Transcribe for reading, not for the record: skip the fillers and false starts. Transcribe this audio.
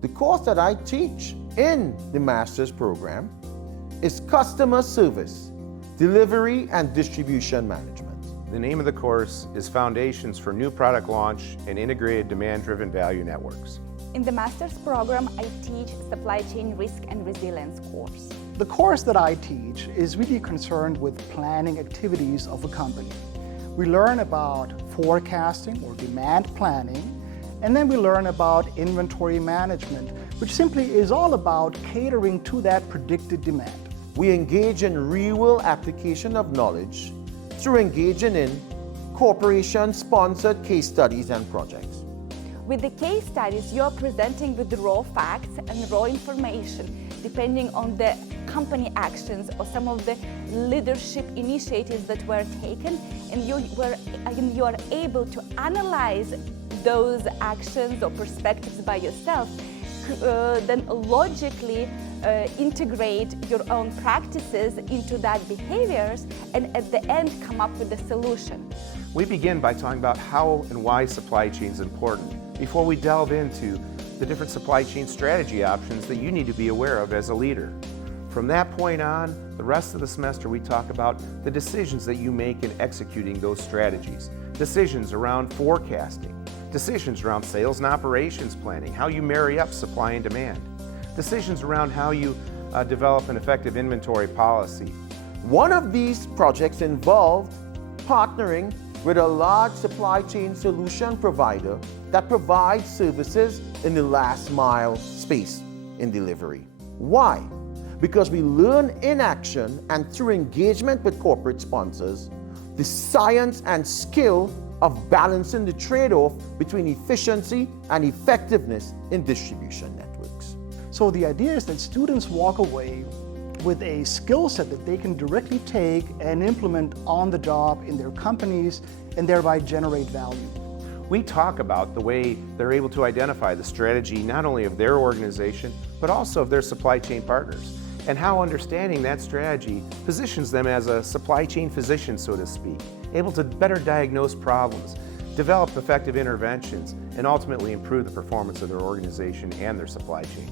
The course that I teach in the master's program is Customer Service, Delivery and Distribution Management. The name of the course is Foundations for New Product Launch and Integrated Demand-Driven Value Networks. In the master's program, I teach Supply Chain Risk and Resilience course. The course that I teach is really concerned with planning activities of a company. We learn about forecasting or demand planning, and then we learn about inventory management, which simply is all about catering to that predicted demand. We engage in real-world application of knowledge through engaging in corporation-sponsored case studies and projects. With the case studies, you're presenting with the raw facts and raw information, depending on the company actions or some of the leadership initiatives that were taken, and you are able to analyze those actions or perspectives by yourself, then logically integrate your own practices into that behaviors, and at the end come up with a solution. We begin by talking about how and why supply chain is important before we delve into the different supply chain strategy options that you need to be aware of as a leader. From that point on, the rest of the semester we talk about the decisions that you make in executing those strategies, decisions around forecasting, decisions around sales and operations planning, how you marry up supply and demand, decisions around how you develop an effective inventory policy. One of these projects involved partnering with a large supply chain solution provider that provides services in the last mile space in delivery. Why? Because we learn in action and through engagement with corporate sponsors the science and skill of balancing the trade-off between efficiency and effectiveness in distribution networks. So the idea is that students walk away with a skill set that they can directly take and implement on the job in their companies and thereby generate value. We talk about the way they're able to identify the strategy not only of their organization, but also of their supply chain partners, and how understanding that strategy positions them as a supply chain physician, so to speak, able to better diagnose problems, develop effective interventions, and ultimately improve the performance of their organization and their supply chain.